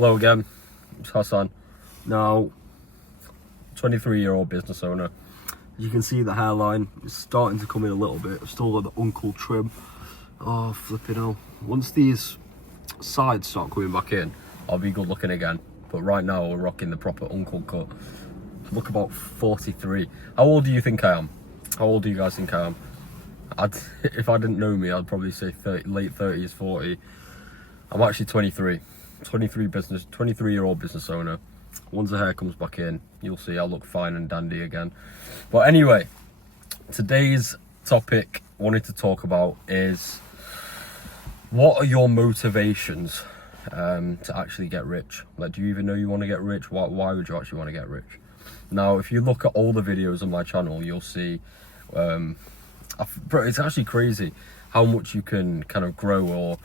Hello again, it's Hassan. Now, 23-year-old business owner. You can see the hairline is starting to come in a little bit. I've still got the uncle trim. Oh, flipping hell. Once these sides start coming back in, I'll be good looking again. But right now, we're rocking the proper uncle cut. I look about 43. How old do you think I am? How old do you guys think I am? If I didn't know me, I'd probably say late 30s, 40. I'm actually 23. 23-year-old business owner. Once the hair comes back in, you'll see I'll look fine and dandy again. But anyway, today's topic I wanted to talk about is, what are your motivations to actually get rich? Like, do you even know you want to get rich? Why would you actually want to get rich? Now, if you look at all the videos on my channel, you'll see bro, it's actually crazy how much you can kind of grow or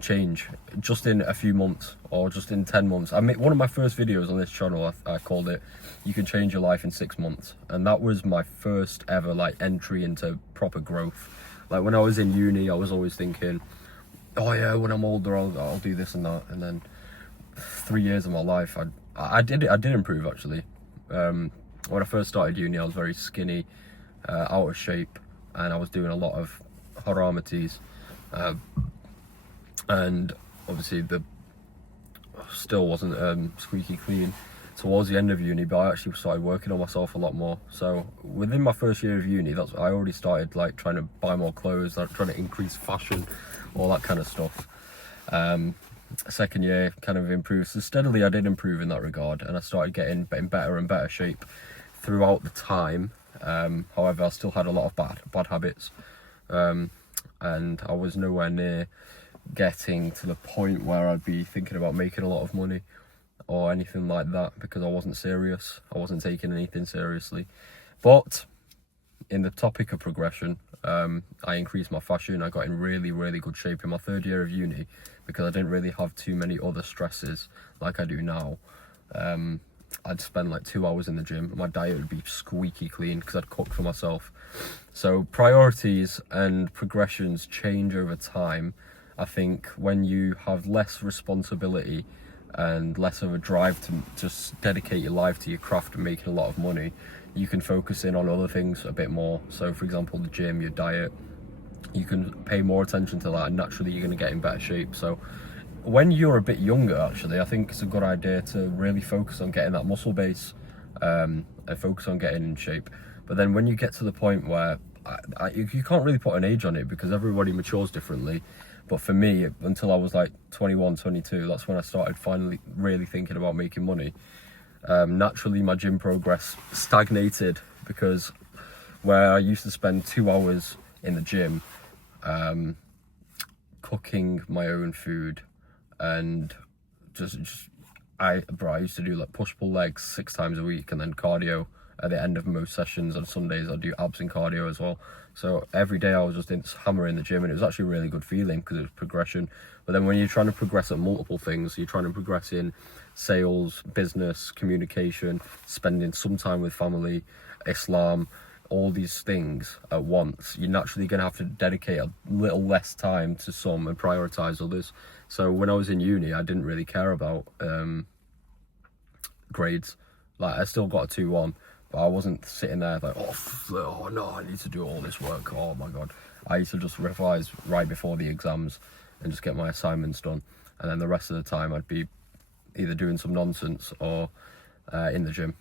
change just in a few months, or just in 10 months. I made one of my first videos on this channel, I called it "You Can Change Your Life in 6 months," and that was my first ever like entry into proper growth. Like, when I was in uni, I was always thinking, oh yeah, when I'm older I'll do this and that, and then 3 years of my life I did improve actually. When I first started uni, I was very skinny, out of shape, and I was doing a lot of haramities, and obviously still wasn't squeaky clean towards the end of uni, but I actually started working on myself a lot more. So within my first year of uni, I already started like trying to buy more clothes, like trying to increase fashion, all that kind of stuff. Second year kind of improved, so steadily I did improve in that regard, and I started getting in better and better shape throughout the time. However, I still had a lot of bad habits, and I was nowhere near getting to the point where I'd be thinking about making a lot of money or anything like that, because I wasn't serious. I wasn't taking anything seriously. But in the topic of progression, I increased my fashion. I got in really good shape in my third year of uni, because I didn't really have too many other stresses like I do now. I'd spend like 2 hours in the gym. My diet would be squeaky clean because I'd cook for myself. So priorities and progressions change over time. I think when you have less responsibility and less of a drive to just dedicate your life to your craft and making a lot of money, you can focus in on other things a bit more. So for example, the gym, your diet, you can pay more attention to that, and naturally you're going to get in better shape. So when you're a bit younger, actually, I think it's a good idea to really focus on getting that muscle base, and focus on getting in shape. But then when you get to the point where you can't really put an age on it, because everybody matures differently. But for me, until I was like 21, 22, that's when I started finally really thinking about making money. Naturally, my gym progress stagnated, because where I used to spend 2 hours in the gym cooking my own food, and I used to do like push-pull legs 6 times a week, and then cardio at the end of most sessions. On some days I'd do abs and cardio as well. So every day I was just hammering the gym, and it was actually a really good feeling because it was progression. But then when you're trying to progress at multiple things, you're trying to progress in sales, business, communication, spending some time with family, Islam, all these things at once, you're naturally going to have to dedicate a little less time to some and prioritize others. So when I was in uni, I didn't really care about grades. Like, I still got a 2-1, but I wasn't sitting there like, oh no, I need to do all this work. Oh my god. I used to just revise right before the exams and just get my assignments done, and then the rest of the time I'd be either doing some nonsense or in the gym.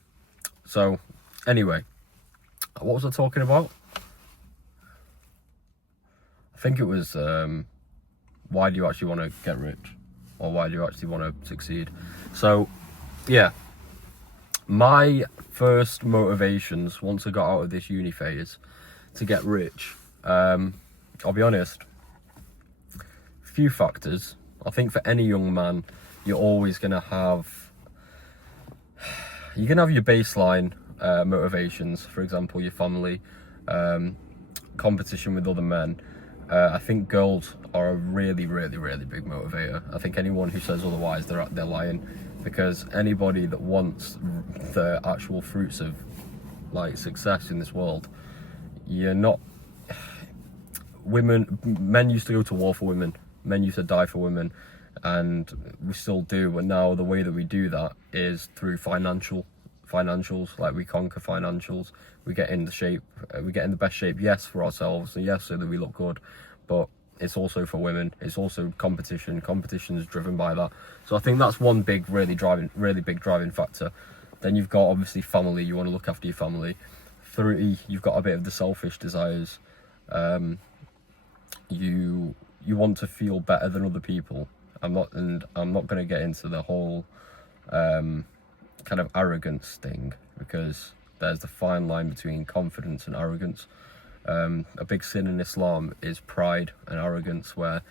So anyway, what was I talking about? I think it was why do you actually want to get rich, or why do you actually want to succeed? So yeah, my first motivations once I got out of this uni phase to get rich, I'll be honest, few factors. I think for any young man, you're always going to have your baseline motivations. For example, your family, competition with other men. I think girls are a really big motivator. I think anyone who says otherwise, they're lying, because anybody that wants the actual fruits of like success in this world, you're not. Men used to go to war for women. Men used to die for women. and we still do, but now the way that we do that is through financials. Like, we conquer financials, we get in the shape, we get in the best shape, yes, for ourselves, and yes, so that we look good, but it's also for women. It's also competition is driven by that. So I think that's one big really big driving factor. Then you've got obviously family. You want to look after your family. 3, you've got a bit of the selfish desires. You want to feel better than other people. I'm not going to get into the whole kind of arrogance thing, because there's the fine line between confidence and arrogance. A big sin in Islam is pride and arrogance, where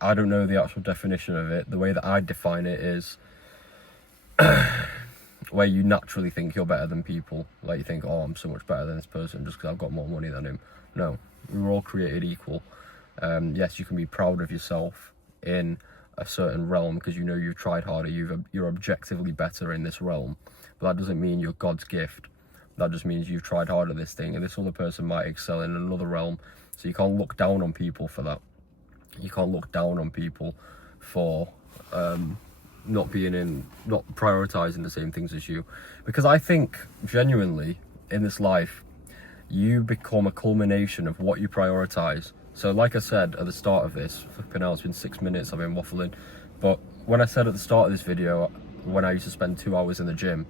I don't know the actual definition of it. The way that I define it is where you naturally think you're better than people. Like, you think, oh, I'm so much better than this person just because I've got more money than him. No, we were all created equal. Yes, you can be proud of yourself in a certain realm because you know you've tried harder, you're objectively better in this realm, but that doesn't mean you're God's gift. That just means you've tried harder at this thing, and this other person might excel in another realm. So you can't look down on people for that. You can't look down on people for not prioritizing the same things as you, because I think genuinely in this life you become a culmination of what you prioritize. So like I said at the start of this, flipping out, it's been 6 minutes, I've been waffling, but when I said at the start of this video, when I used to spend 2 hours in the gym,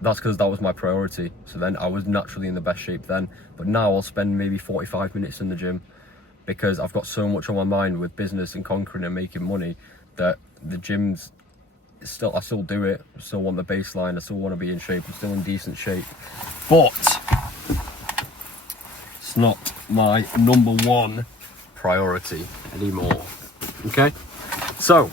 that's because that was my priority. So then I was naturally in the best shape then, but now I'll spend maybe 45 minutes in the gym because I've got so much on my mind with business and conquering and making money that the gym's I still do it. I still want the baseline, I still want to be in shape, I'm still in decent shape, but it's not my number one priority anymore. Okay, so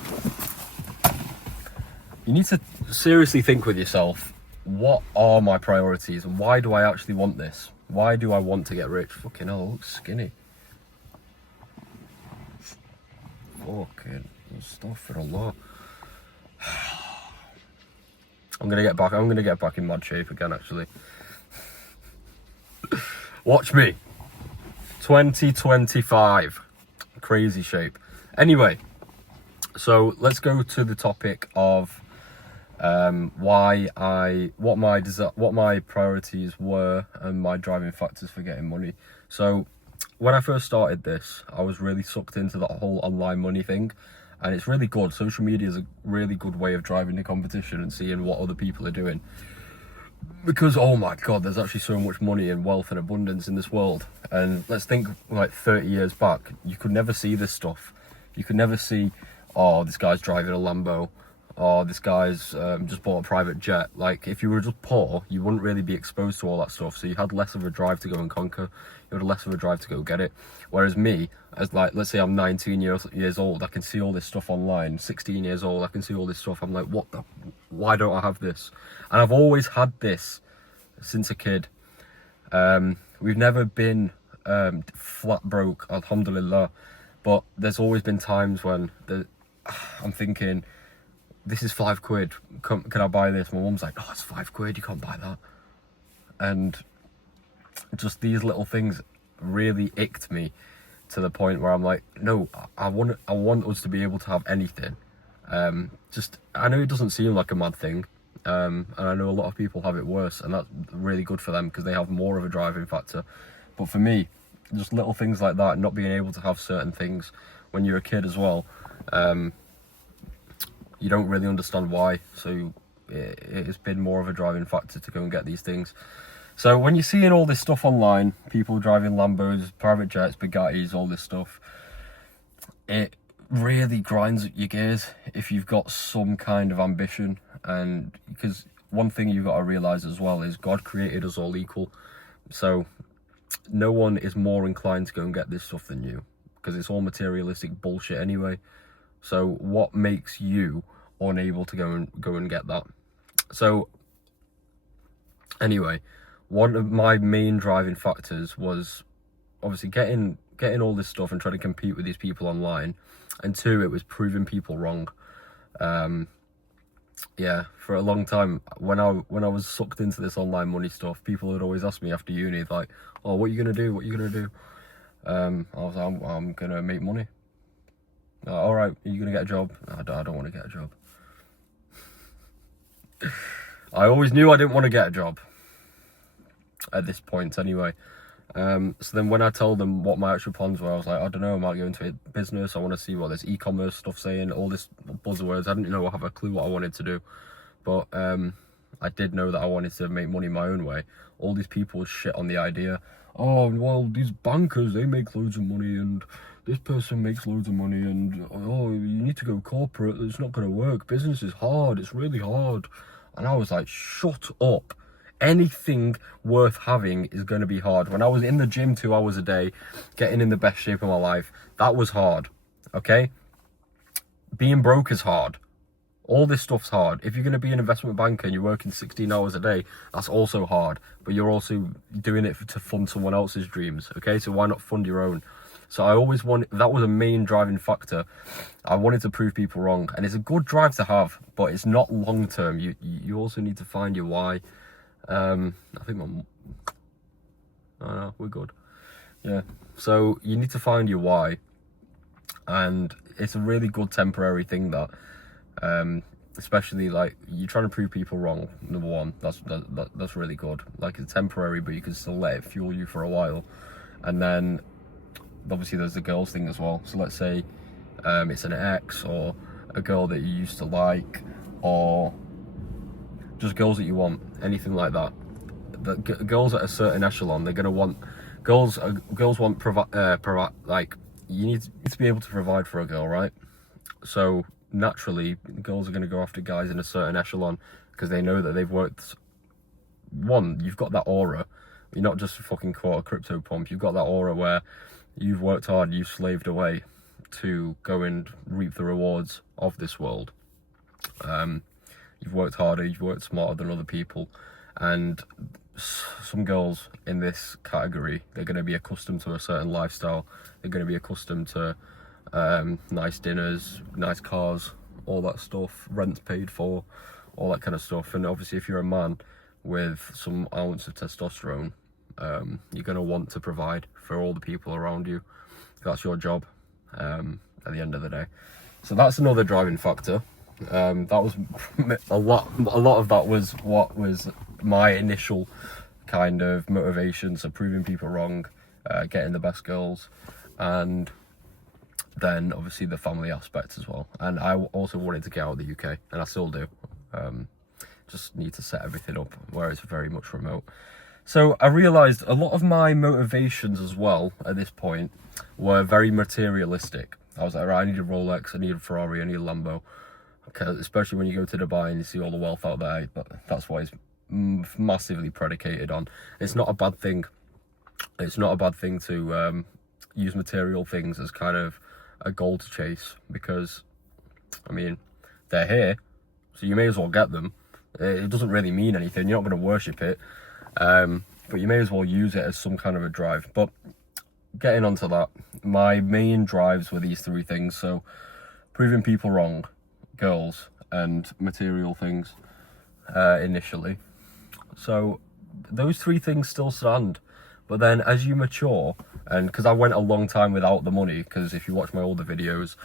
you need to seriously think with yourself, what are my priorities and why do I actually want this? Why do I want to get rich? Fucking hell, I look skinny. Fucking stuff for a lot. I'm gonna get back in mad shape again, actually. Watch me. 2025. Crazy shape. Anyway, so let's go to the topic of what my priorities were and my driving factors for getting money. So when I first started this, I was really sucked into that whole online money thing, and it's really good. Social media is a really good way of driving the competition and seeing what other people are doing, because oh my god, there's actually so much money and wealth and abundance in this world. And let's think like 30 years back, you could never see this stuff. You could never see, oh, this guy's driving a Lambo, oh, this guy's just bought a private jet. Like, if you were just poor, you wouldn't really be exposed to all that stuff, so you had less of a drive to go and conquer. You had less of a drive to go get it. Whereas me, as like, let's say I'm 19 years old, I can see all this stuff online. 16 years old, I can see all this stuff. I'm like, why don't I have this? And I've always had this since a kid. We've never been flat broke, alhamdulillah, but there's always been times when I'm thinking, this is £5. Can I buy this? My mum's like, oh, it's £5. You can't buy that. And just these little things really icked me to the point where I'm like, no, I want us to be able to have anything. I know it doesn't seem like a mad thing, and I know a lot of people have it worse, and that's really good for them because they have more of a driving factor. But for me, just little things like that, not being able to have certain things when you're a kid as well, you don't really understand why. So it has been more of a driving factor to go and get these things. So when you're seeing all this stuff online, people driving Lambos, private jets, Bugattis, all this stuff, it really grinds at your gears if you've got some kind of ambition. And because one thing you've got to realise as well is God created us all equal. So no one is more inclined to go and get this stuff than you, because it's all materialistic bullshit anyway. So what makes you unable to go and get that? So anyway, one of my main driving factors was obviously getting all this stuff and trying to compete with these people online, and 2, it was proving people wrong. Yeah, for a long time, when I was sucked into this online money stuff, people would always ask me after uni, like, oh, what are you gonna do? What are you gonna do? I was like, I'm gonna make money. All right, are you gonna get a job? I don't want to get a job. I always knew I didn't want to get a job at this point anyway. So then when I told them what my actual plans were, I was like, I don't know, I might go into a business. I want to see what this e-commerce stuff saying, all this buzzwords. I didn't have a clue what I wanted to do, but I did know that I wanted to make money my own way. All these people shit on the idea. Oh, well, these bankers, they make loads of money, and this person makes loads of money, and oh, you need to go corporate. It's not going to work. Business is hard. It's really hard. And I was like, shut up. Anything worth having is going to be hard. When I was in the gym 2 hours a day, getting in the best shape of my life, that was hard, okay? Being broke is hard. All this stuff's hard. If you're going to be an investment banker and you're working 16 hours a day, that's also hard. But you're also doing it to fund someone else's dreams, okay? So why not fund your own? So I always that was a main driving factor. I wanted to prove people wrong. And it's a good drive to have, but it's not long term. You also need to find your why. I think we're good. Yeah. So you need to find your why, and it's a really good temporary thing that, especially like you're trying to prove people wrong. Number one, that's really good. Like it's temporary, but you can still let it fuel you for a while. And then obviously there's the girls thing as well. So let's say it's an ex or a girl that you used to like, or just girls that you want, anything like that. The girls at a certain echelon, they're gonna want girls want provide, like you need to be able to provide for a girl, right? So naturally, girls are gonna go after guys in a certain echelon because they know that they've worked. One, you've got that aura. You're not just a fucking quarter crypto pump. You've got that aura where you've worked hard, you've slaved away to go and reap the rewards of this world. You've worked harder, you've worked smarter than other people, and some girls in this category, they're going to be accustomed to a certain lifestyle. They're going to be accustomed to nice dinners, nice cars, all that stuff, rent paid for, all that kind of stuff. And obviously if you're a man with some ounce of testosterone, you're going to want to provide for all the people around you. That's your job at the end of the day. So that's another driving factor. That was a lot of that was what was my initial kind of motivation. So proving people wrong, getting the best girls, and then obviously the family aspect as well. And I also wanted to get out of the UK, and I still do. Just need to set everything up where it's very much remote. So I realized a lot of my motivations as well at this point were very materialistic. I was like, right, I need a Rolex, I need a Ferrari, I need a Lambo. Okay, especially when you go to Dubai and you see all the wealth out there, that's what it's massively predicated on. It's not a bad thing. It's not a bad thing to use material things as kind of a goal to chase, because, I mean, they're here, so you may as well get them. It doesn't really mean anything. You're not going to worship it, but you may as well use it as some kind of a drive. But getting onto that, my main drives were these three things. So proving people wrong, girls, and material things initially. So those three things still stand. But then as you mature, and because I went a long time without the money, because if you watch my older videos,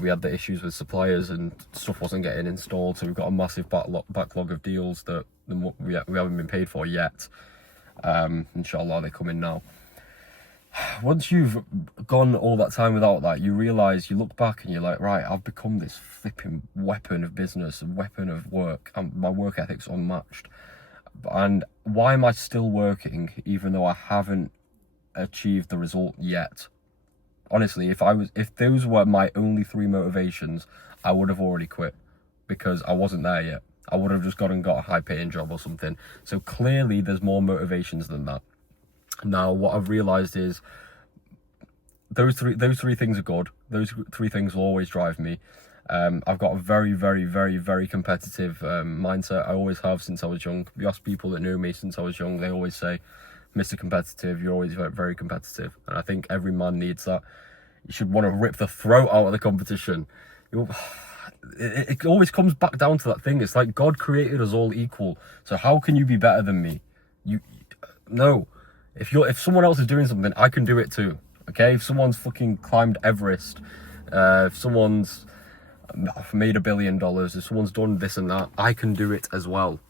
we had the issues with suppliers and stuff wasn't getting installed, so we've got a massive backlog of deals that we haven't been paid for yet. Inshallah, they come in now. Once you've gone all that time without that, you realise, you look back and you're like, right, I've become this flipping weapon of business, a weapon of work, and my work ethic's unmatched. And why am I still working even though I haven't achieved the result yet? Honestly, if those were my only three motivations, I would have already quit, because I wasn't there yet. I would have just gone and got a high-paying job or something. So clearly there's more motivations than that. Now, what I've realised is those three things are good. Those three things will always drive me. I've got a very, very, very, very competitive mindset. I always have since I was young. If you ask people that knew me since I was young, they always say, Mr. Competitive, you're always very, very competitive. And I think every man needs that. You should want to rip the throat out of the competition. It always comes back down to that thing. It's like God created us all equal. So how can you be better than me? No. If someone else is doing something, I can do it too. Okay? If someone's fucking climbed Everest, If someone's made $1 billion, if someone's done this and that, I can do it as well.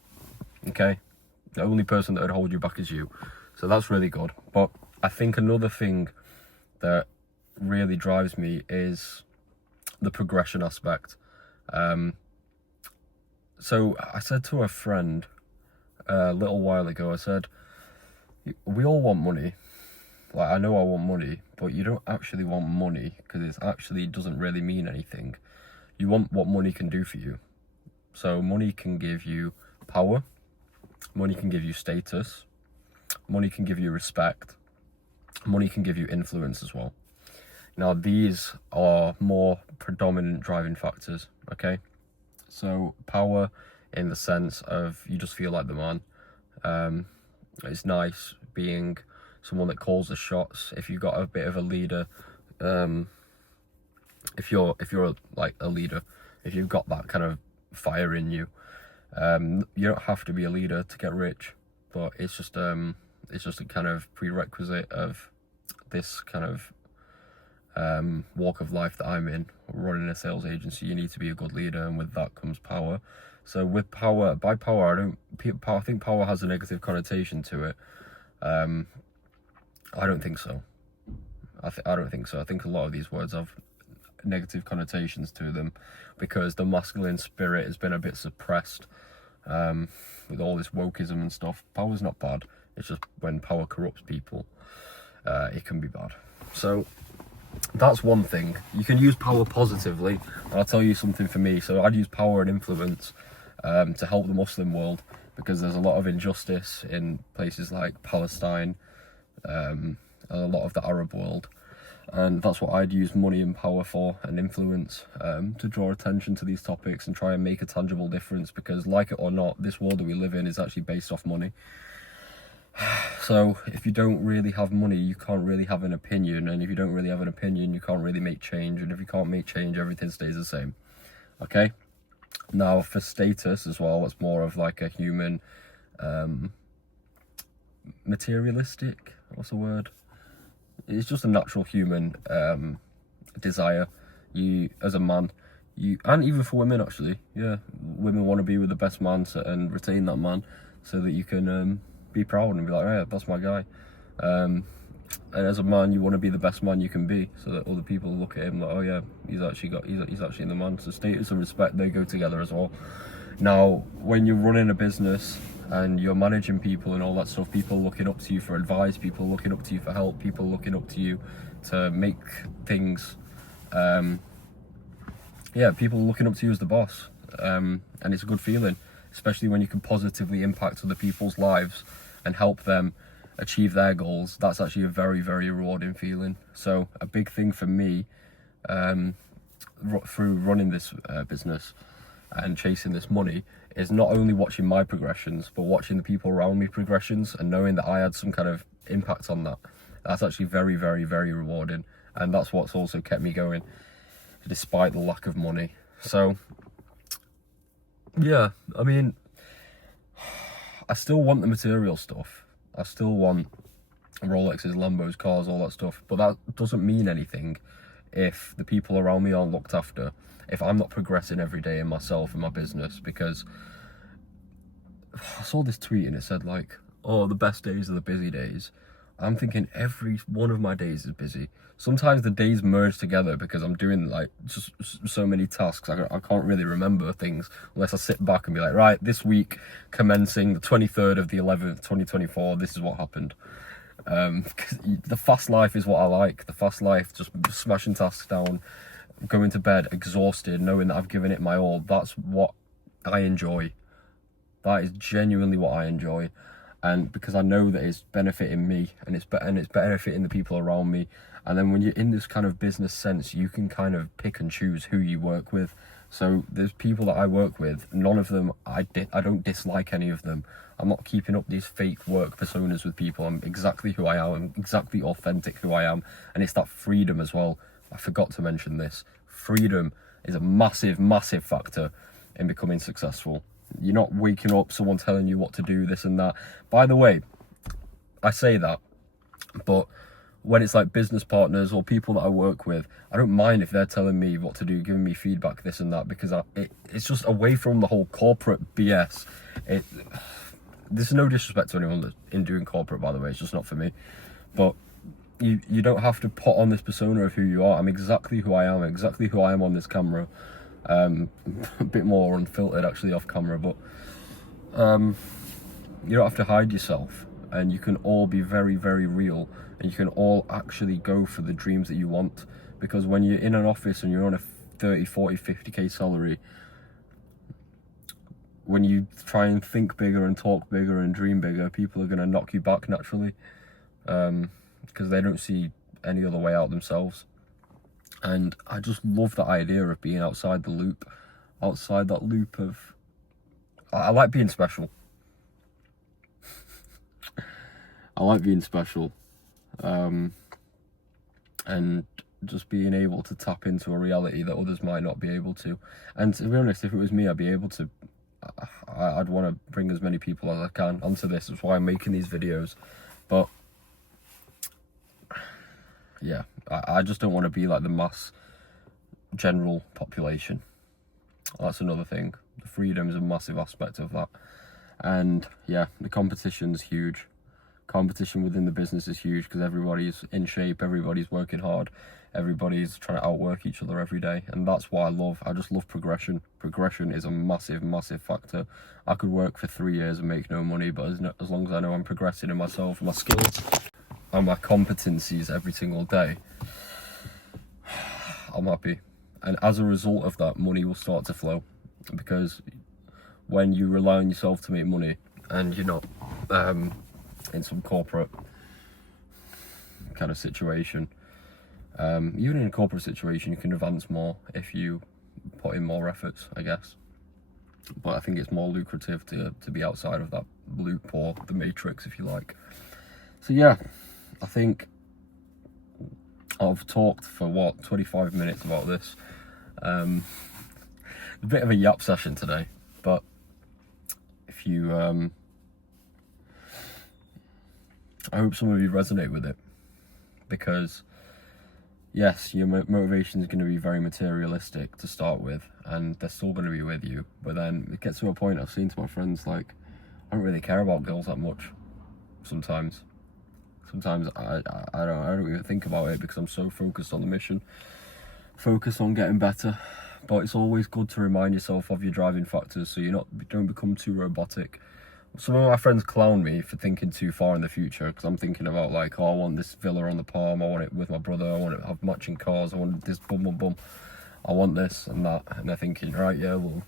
Okay? The only person that would hold you back is you. So that's really good. But I think another thing that really drives me is the progression aspect. So I said to a friend a little while ago, I said, we all want money. Like, I know I want money, but you don't actually want money because it actually doesn't really mean anything. You want what money can do for you. So money can give you power, money can give you status, money can give you respect, money can give you influence as well. Now, these are more predominant driving factors, okay? So power in the sense of you just feel like the man. It's nice being someone that calls the shots. If you've got a bit of a leader, if you're like a leader, if you've got that kind of fire in you, you don't have to be a leader to get rich, but it's just a kind of prerequisite of this kind of walk of life that I'm in. Running a sales agency, you need to be a good leader, and with that comes power. So with power, by power, I think power has a negative connotation to it. I don't think so. I don't think so. I think a lot of these words have negative connotations to them because the masculine spirit has been a bit suppressed with all this wokeism and stuff. Power's not bad. It's just when power corrupts people, it can be bad. So that's one thing. You can use power positively, and I'll tell you something for me. So I'd use power and influence to help the Muslim world, because there's a lot of injustice in places like Palestine, and a lot of the Arab world, and that's what I'd use money and power for, and influence, to draw attention to these topics and try and make a tangible difference, because like it or not, this world that we live in is actually based off money. So if you don't really have money, you can't really have an opinion, and if you don't really have an opinion, you can't really make change, and if you can't make change, everything stays the same. Okay? Now for status as well, it's more of like a human, materialistic, what's the word? It's just a natural human desire. You, as a man, and even for women actually, yeah, women want to be with the best man and retain that man, so that you can be proud and be like, yeah, that's my guy. And as a man, you want to be the best man you can be, so that other people look at him like, oh yeah, he's actually the man. So status and respect, they go together as well. Now, when you're running a business and you're managing people and all that stuff, people looking up to you for advice, people looking up to you for help, people looking up to you to make things, people looking up to you as the boss, and it's a good feeling, especially when you can positively impact other people's lives and help them achieve their goals. That's actually a very, very rewarding feeling. So a big thing for me, through running this business and chasing this money, is not only watching my progressions, but watching the people around me progressions, and knowing that I had some kind of impact on that. That's actually very, very, very rewarding, and that's what's also kept me going despite the lack of money. So yeah, I mean, I still want the material stuff. I still want Rolexes, Lambos, cars, all that stuff, but that doesn't mean anything if the people around me aren't looked after, if I'm not progressing every day in myself and my business. Because I saw this tweet and it said like, oh, the best days are the busy days. I'm thinking every one of my days is busy. Sometimes the days merge together because I'm doing like just so many tasks. I can't really remember things unless I sit back and be like, right, this week commencing the 23rd of the 11th, 2024, this is what happened. The fast life is what I like. The fast life, just smashing tasks down, going to bed exhausted, knowing that I've given it my all. That's what I enjoy. That is genuinely what I enjoy. And because I know that it's benefiting me, and it's benefiting the people around me. And then when you're in this kind of business sense, you can kind of pick and choose who you work with. So there's people that I work with, none of them, I don't dislike any of them. I'm not keeping up these fake work personas with people. I'm exactly who I am. I'm exactly authentic who I am. And it's that freedom as well. I forgot to mention this. Freedom is a massive, massive factor in becoming successful. You're not waking up, someone telling you what to do, this and that. By the way, I say that, but when it's like business partners or people that I work with, I don't mind if they're telling me what to do, giving me feedback, this and that, because it's just away from the whole corporate BS. This is no disrespect to anyone that's in doing corporate, by the way, it's just not for me. But you don't have to put on this persona of who you are. I'm exactly who I am, on this camera. A bit more unfiltered actually off camera, but you don't have to hide yourself, and you can all be very, very real, and you can all actually go for the dreams that you want. Because when you're in an office and you're on a 30, 40, 50k salary, when you try and think bigger and talk bigger and dream bigger, people are going to knock you back naturally, because they don't see any other way out themselves. And I just love the idea of being outside the loop, outside that loop of, I like being special. I like being special, and just being able to tap into a reality that others might not be able to. And to be honest, if it was me, I'd be able to, I'd want to bring as many people as I can onto this. That's why I'm making these videos. But yeah, I just don't want to be like the mass general population. That's another thing. The freedom is a massive aspect of that. And yeah, the competition's huge. Competition within the business is huge, because everybody's in shape, everybody's working hard, everybody's trying to outwork each other every day. And that's what I just love progression. Progression is a massive, massive factor. I could work for 3 years and make no money, but as long as I know I'm progressing in myself, my skills and my competencies every single day, I'm happy. And as a result of that, money will start to flow. Because when you rely on yourself to make money, and you're not in some corporate kind of situation, even in a corporate situation, you can advance more if you put in more efforts, I guess. But I think it's more lucrative to be outside of that loop, or the matrix, if you like. So yeah, I think I've talked for 25 minutes about this. A bit of a yap session today, but if you I hope some of you resonate with it, because yes, your motivation is going to be very materialistic to start with, and they're still going to be with you. But then it gets to a point, I've seen to my friends, like, I don't really care about girls that much. Sometimes I don't even think about it, because I'm so focused on the mission, focused on getting better. But it's always good to remind yourself of your driving factors, so you don't become too robotic. Some of my friends clown me for thinking too far in the future, because I'm thinking about, like, oh, I want this villa on the Palm, I want it with my brother, I want to have matching cars, I want this boom boom boom, I want this and that. And they're thinking, right, yeah, well,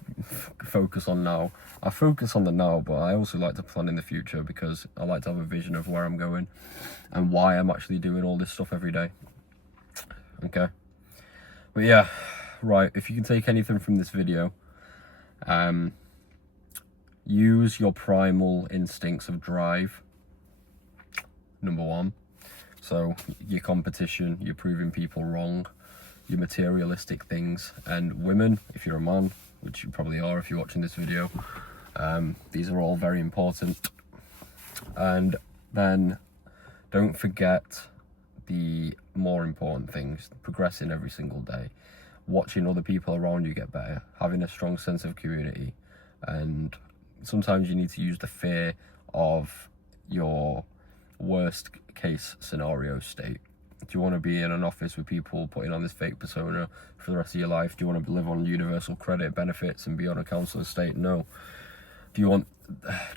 focus on now. I focus on the now, but I also like to plan in the future, because I like to have a vision of where I'm going and why I'm actually doing all this stuff every day. Okay, but yeah, right, if you can take anything from this video, use your primal instincts of drive, number one. So your competition, you're proving people wrong, your materialistic things, and women, if you're a man, which you probably are if you're watching this video, these are all very important. And then don't forget the more important things: progressing every single day, watching other people around you get better, having a strong sense of community. And sometimes you need to use the fear of your worst case scenario state. Do you want to be in an office with people putting on this fake persona for the rest of your life? Do you want to live on universal credit benefits and be on a council estate? No. Do you want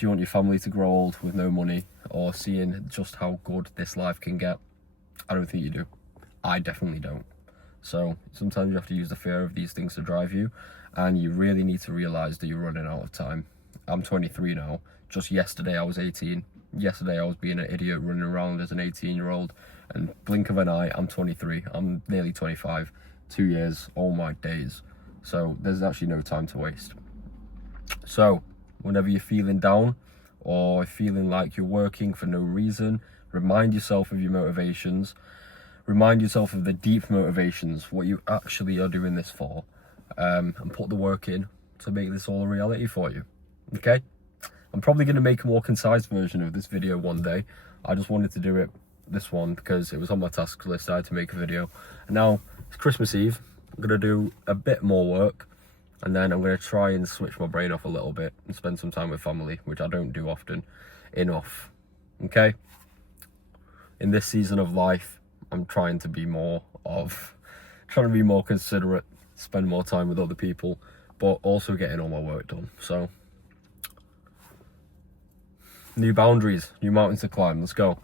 your family to grow old with no money, or seeing just how good this life can get? I don't think you do. I definitely don't. So sometimes you have to use the fear of these things to drive you, and you really need to realize that you're running out of time. I'm 23 now. Just yesterday I was 18. Yesterday I was being an idiot running around as an 18-year-old, and blink of an eye, I'm 23. I'm nearly 25. 2 years, all my days. So there's actually no time to waste. So whenever you're feeling down, or feeling like you're working for no reason, remind yourself of your motivations. Remind yourself of the deep motivations, what you actually are doing this for, and put the work in to make this all a reality for you. Okay? I'm probably going to make a more concise version of this video one day. I just wanted to do it this one because it was on my task list. I had to make a video, and now it's Christmas Eve. I'm gonna do a bit more work, and then I'm gonna try and switch my brain off a little bit and spend some time with family, which I don't do often enough. Okay, in this season of life, I'm trying to be more considerate, spend more time with other people, but also getting all my work done. So, new boundaries, new mountains to climb. Let's go.